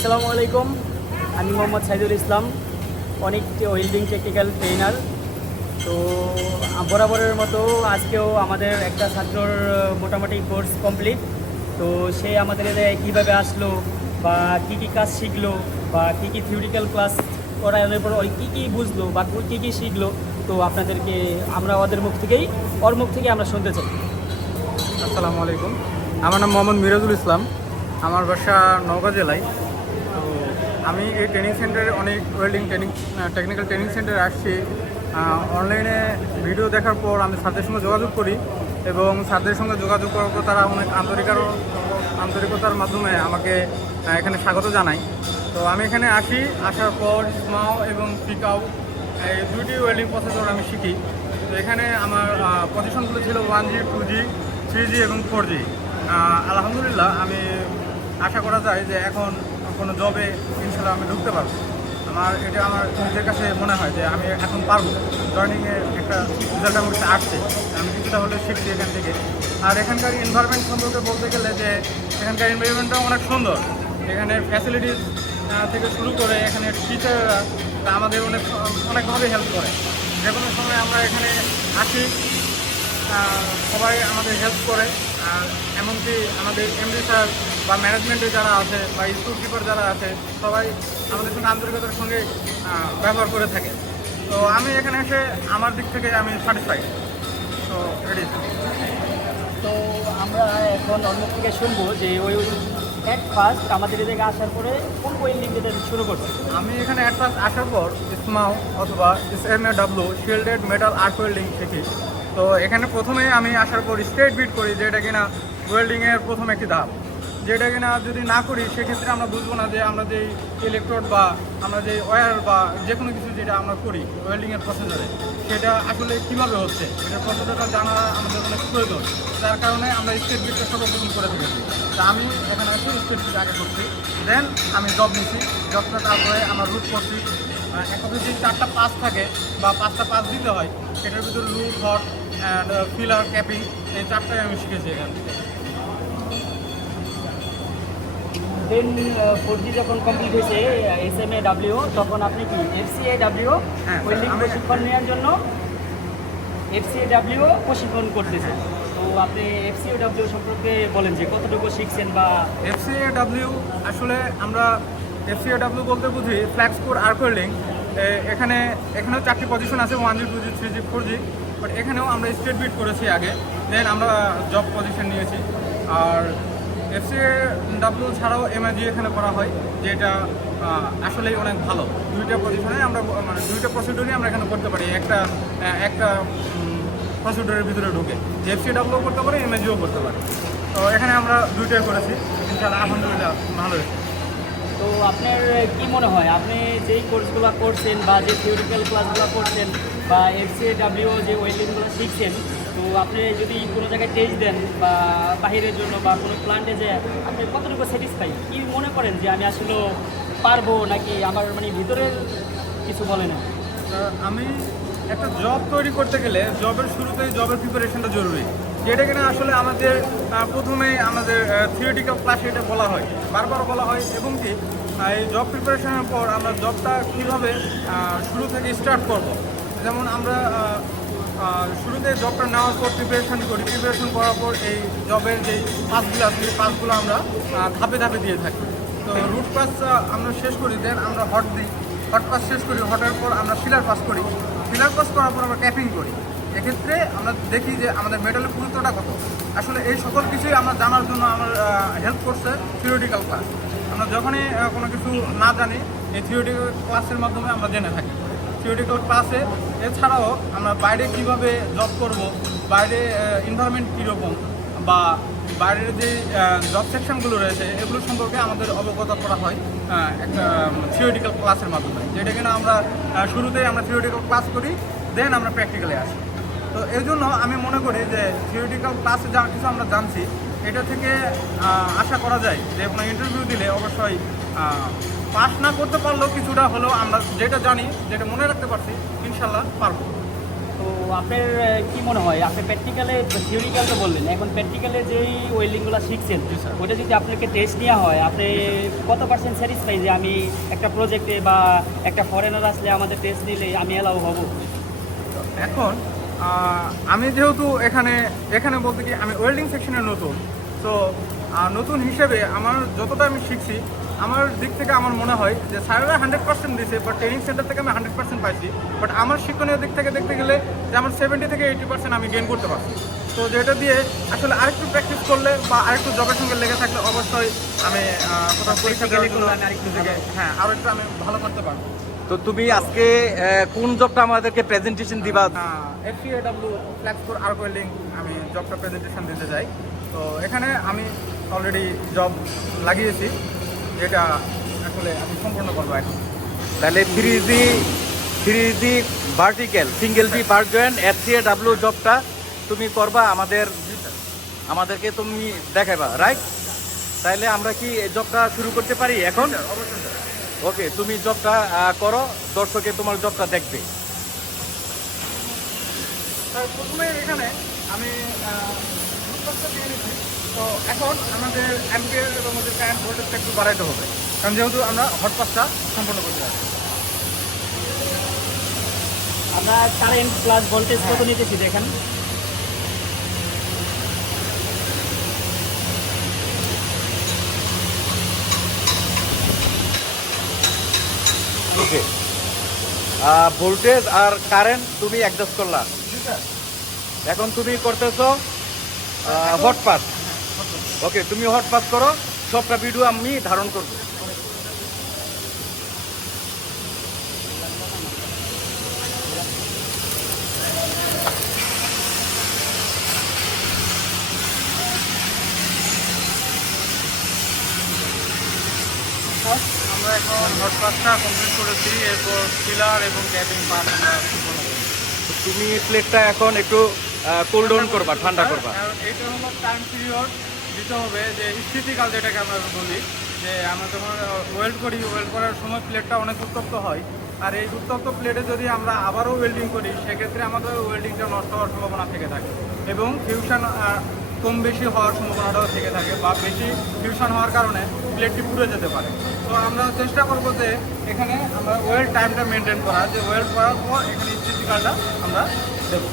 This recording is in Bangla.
আসসালামু আলাইকুম। আমি মোহাম্মদ সাইদুল ইসলাম অনেক ওয়েল্ডিং টেকনিক্যাল ট্রেনার তো, বরাবরের মতো আজকেও আমাদের একটা ছাত্রর মোটামুটি কোর্স কমপ্লিট তো সে আমাদের কীভাবে আসলো, বা কী কী কাজ শিখলো, বা কী কী থিওরিক্যাল ক্লাস করানোর পর ওই কী কী বুঝলো, বা কী কী শিখলো, তো আপনাদেরকে আমরা ওদের মুখ থেকেই, ওর মুখ থেকে আমরা শুনতে চাই। আসসালামু আলাইকুম। আমার নাম মোহাম্মদ মিরাজুল ইসলাম। আমার বাসা নওগাঁ জেলায়। আমি এই ট্রেনিং সেন্টারে অনেক ওয়েল্ডিং ট্রেনিং টেকনিক্যাল ট্রেনিং সেন্টারে আসছি। অনলাইনে ভিডিও দেখার পর আমি স্যারদের সঙ্গে যোগাযোগ করি এবং স্যারদের সঙ্গে যোগাযোগ করার পর তারা অনেক আন্তরিকার আন্তরিকতার মাধ্যমে আমাকে এখানে স্বাগত জানায়। তো আমি এখানে আসি, আসার পর স্মাও এবং পিকাও এই দুইটি ওয়েল্ডিং প্রসেসর আমি শিখি। তো এখানে আমার পজিশনগুলো ছিল one G two G three G এবং ফোর জি আলহামদুলিল্লাহ, আমি আশা করা যায় যে এখন কোনো জবে ইনশাল্লাহ আমি ঢুকতে পারব। আমার, এটা আমার নিজের কাছে মনে হয় যে আমি এখন পারব। জয়নিংয়ের একটা রেজাল্ট আমার কাছে আসছে। আমি কিছুটা হলে শিখছি এখান থেকে। আর এখানকার এনভায়রনমেন্ট সম্পর্কে বলতে গেলে যে এখানকার এনভায়রনমেন্টটা অনেক সুন্দর। এখানে ফ্যাসিলিটিস থেকে শুরু করে এখানে টিচাররা আমাদের অনেক, অনেকভাবে হেল্প করে। যে কোনো সময় আমরা এখানে আসি সবাই আমাদের হেল্প করে। আর এমনকি আমাদের এমডি স্যার বা ম্যানেজমেন্টে যারা আছে বা স্কুল কিপার যারা আছে সবাই আমাদের সঙ্গে আন্তরিকতার সঙ্গে ব্যবহার করে থাকে। তো আমি এখানে এসে আমার দিক থেকে আমি স্যাটিসফাইড তো রেডি তো আমরা এখন অন্য থেকে শুনব যে ওই অ্যাট ফার্স্ট আমাদের এদিকে আসার পরে কোন ওয়েল্ডিং যেটা শুরু করছে? আমি এখানে অ্যাডভান্স আসার পর স্মাও অথবা S M A W shielded metal arc welding শিখি। তো এখানে প্রথমে আমি আসার পর স্ট্রেট বিট করি যেটা কিনা ওয়েল্ডিংয়ের প্রথম একটি ধাপ। যেটা কিনা যদি না করি, সেক্ষেত্রে আমরা বুঝব না যে আমরা যে ইলেকট্রোড বা আমরা যে ওয়্যার বা যে কোনো কিছু যেটা আমরা করি ওয়েল্ডিংয়ের প্রসেসরে সেটা আসলে কীভাবে হচ্ছে? এটার প্রসেসরটা জানা আমাদের অনেক প্রয়োজন। তার কারণে আমরা স্টেট বিটটা সর্বপ্রথম করে থেকেছি তা আমি এখানে আসি স্টেট বিট আগে করছি। দেন আমি জব নিছি। জবটা তারপরে আমার রুট করছি। একটা যদি চারটা পাস থাকে বা পাঁচটা পাস দিতে হয়, সেটার ভিতরে root hot and filler capping এই চারটাই আমি শিখেছি এখান থেকে। দেন ফোর জি যখন কমপ্লিট হয়েছে এস এম এ ডাব্লিউ তখন আপনি কি এফ সি এ ডাব্লিউ হ্যাঁ, ওয়েল্ডিং প্রশিক্ষণ নেওয়ার জন্য এফ সি এ ডাব্লিউ প্রশিক্ষণ করতেছেন? তো আপনি এফ সি এ ডাব্লিউ সম্পর্কে বলেন যে কতটুকু শিখছেন বা এফসিএডাব্লিউ আসলে আমরা এফসিএডাব্লিউ বলতে বুঝি ফ্ল্যাক্স কোর আর্ক ওয়েল্ডিং এখানে, এখানেও চারটি পজিশন আছে one G two G three G four G but এখানেও আমরা স্টেট বিট করেছি আগে। দেন আমরা জব পজিশন নিয়েছি। আর এফসিএডাব্লিউ ছাড়াও এমআইজি এখানে করা হয়, যেটা আসলেই অনেক ভালো। দুইটা পজিশনে আমরা মানে দুইটা প্রসিডিউরই আমরা এখানে করতে পারি। একটা একটা প্রসিডিউরের ভিতরে ঢুকে। এফসিডাব্লিউ করতে পারি এমএজিও করতে পারি। তো এখানে আমরা দুইটাই করেছি। ইনশাআল্লাহ, আলহামদুলিল্লাহ, ভালো হয়েছে। তো আপনার কি মনে হয়? আপনি যেই কোর্সগুলো করছেন বা যে থিওরিক্যাল ক্লাসগুলো করছেন বা এফ সি এ ডাব্লিউ যে ওয়েল্ডিংগুলো শিখছেন, তো আপনি যদি কোনো জায়গায় টেস্ট দেন বা বাহিরের জন্য বা কোনো প্লান্টে যে আপনি কতটুকু স্যাটিসফাই কি মনে করেন যে আমি আসলে পারব নাকি আমার মানে ভিতরের কিছু বলে না? আমি একটা জব তৈরি করতে গেলে জবের শুরুতেই জবের প্রিপারেশনটা জরুরি। যেটা কিনা আসলে আমাদের আহ, প্রথমেই আমাদের থিওরিটিক্যাল ক্লাসে এটা বলা হয় বারবার বলা হয় এবং কি এই জব প্রিপারেশনের পর আমরা জবটা কীভাবে শুরু থেকে স্টার্ট করব। যেমন আমরা শুরুতে জবটা নেওয়ার পর প্রিপারেশন করি। প্রিপারেশন করার পর এই জবের যে পাসগুলো আছে এই পাসগুলো আমরা ধাপে ধাপে দিয়ে থাকি। তো রুট পাস আমরা শেষ করি দেন আমরা হট দিই। হট পাস শেষ করি হটের পর আমরা ফিলার পাস করি। ফিলার পাস করার পর আমরা ক্যাপিং করি। এক্ষেত্রে আমরা দেখি যে আমাদের মেডেলের গুরুত্বটা কত। আসলে এই সকল কিছুই আমরা জানার জন্য আমার হেল্প করছে থিওরিটিক্যাল ক্লাস আমরা যখনই কোনো কিছু না জানি, এই থিওরিটিক্যাল ক্লাসের মাধ্যমে আমরা জেনে থাকি। থিওরিটিক্যাল ক্লাসে এছাড়াও আমরা বাইরে কীভাবে জব করব, বাইরে এনভায়রনমেন্ট কীরকম বা বাইরের যে জব সেকশনগুলো রয়েছে, এগুলো সম্পর্কে আমাদের অবগত করা হয় একটা থিওরিটিক্যাল ক্লাসের মাধ্যমে। যেটা কিনা আমরা শুরুতেই আমরা থিওরিটিক্যাল ক্লাস করি দেন আমরা প্র্যাকটিক্যালে আসি। তো এই জন্য আমি মনে করি যে থিওরিটিক্যাল ক্লাসে যা কিছু আমরা জানছি এটা থেকে আশা করা যায় যে কোনো ইন্টারভিউ দিলে অবশ্যই পাস না করতে পারলেও কিছুটা হলেও আমরা যেটা জানি যেটা মনে রাখতে পারছি ইনশাল্লাহ পারব। তো আপনার কি মনে হয়? আপনি প্র্যাকটিক্যালে থিওরিক্যাল তো বললেন এখন প্র্যাকটিক্যালে যেই ওয়েল্ডিংগুলো শিখছেন। ওটা যদি আপনাকে টেস্ট নেওয়া হয় আপনি কত পার্সেন্ট স্যাটিসফাই যে আমি একটা প্রজেক্টে বা একটা ফরেনার আসলে আমাদের টেস্ট নিলে আমি এলাও হব? এখন আমি যেহেতু এখানে এখানে বলতে কি আমি ওয়েল্ডিং সেকশনে নতুন তো নতুন হিসেবে আমার যতটা আমি শিখছি আমার দিক থেকে আমার মনে হয় যে স্যারেরা হান্ড্রেড পার্সেন্ট দিয়েছে বা ট্রেনিং সেন্টার থেকে আমি হান্ড্রেড পার্সেন্ট পাইছি। বাট আমার শিক্ষণীয় দিক থেকে দেখতে গেলে যে আমার সেভেন্টি থেকে এইটি পার্সেন্ট আমি গেন করতে পারছি। তো যেটা দিয়ে আসলে আরেকটু প্র্যাকটিস করলে বা আরেকটু জবের সঙ্গে লেগে থাকলে অবশ্যই আমি কোথাও পরীক্ষা হ্যাঁ আরও একটু আমি ভালো করতে পারব। তো তুমি আজকে কোন জবটা আমাদেরকে প্রেজেন্টেশন দিবা? এফসিএডাব্লিউ ফ্ল্যাক্সপুর আর্ক ওয়েল্ডিং আমি জবটা প্রেজেন্টেশন দিতে যাই তো এখানে আমি অলরেডি জব লাগিয়েছি যেটা আসলে আমি সম্পূর্ণ করব এখন। তাহলে three G three G vertical single G bar joint F C W জবটা তুমি করবা আমাদের আমাদেরকে তুমি দেখাবা রাইট তাহলে আমরা কি এই জবটা শুরু করতে পারি এখন? অবশ্যই ওকে তুমি জবটা করো দর্শকে তোমার জবটা দেখবে। প্রথমে এখানে আমি দিয়ে নিচ্ছি। তো এখন আমাদের অ্যাম্পিয়ার এবং আমাদের কারেন্ট ভোল্টেজটা একটু বাড়াইতে হবে। কারণ যেহেতু আমরা হট পাসটা সম্পূর্ণ করতে যাচ্ছি। আমরা কারেন্ট প্লাস ভোল্টেজ কত নিতেছি দেখেন। ওকে ভোল্টেজ আর কারেন্ট তুমি অ্যাডজাস্ট করলা। এখন তুমি করতেছো হট পাস ওকে তুমি হট পাস করো সবটা ভিডিও আমি ধারণ করব। আমরা এখন হট পাসটা কমপ্লিট করেছি এরপর পিলার এবং ক্যাবিং পাস আমরা তুমি প্লেটটা এখন একটু কোল ডাউন করবা ঠান্ডা করবা। এটা হলো টাইম পিরিয়ড দিতে হবে যে স্থিতিকাল যেটাকে আমরা বলি যে আমরা যখন ওয়েল্ড করি ওয়েল্ড করার সময় প্লেটটা অনেক উত্তপ্ত হয়। আর এই উত্তপ্ত প্লেটে যদি আমরা আবারও ওয়েল্ডিং করি সেক্ষেত্রে আমাদের ওয়েল্ডিংটা নষ্ট হওয়ার সম্ভাবনা থেকে থাকে। এবং ফিউশন কম বেশি হওয়ার সম্ভাবনাটাও থেকে থাকে বা বেশি টিউশন হওয়ার কারণে প্লেটটি পুড়ে যেতে পারে। তো আমরা চেষ্টা করব যে এখানে আমরা ওয়েল টাইমটা মেনটেন করা যে ওয়েল করার পর এখানে স্টিচিকালটা আমরা দেবো।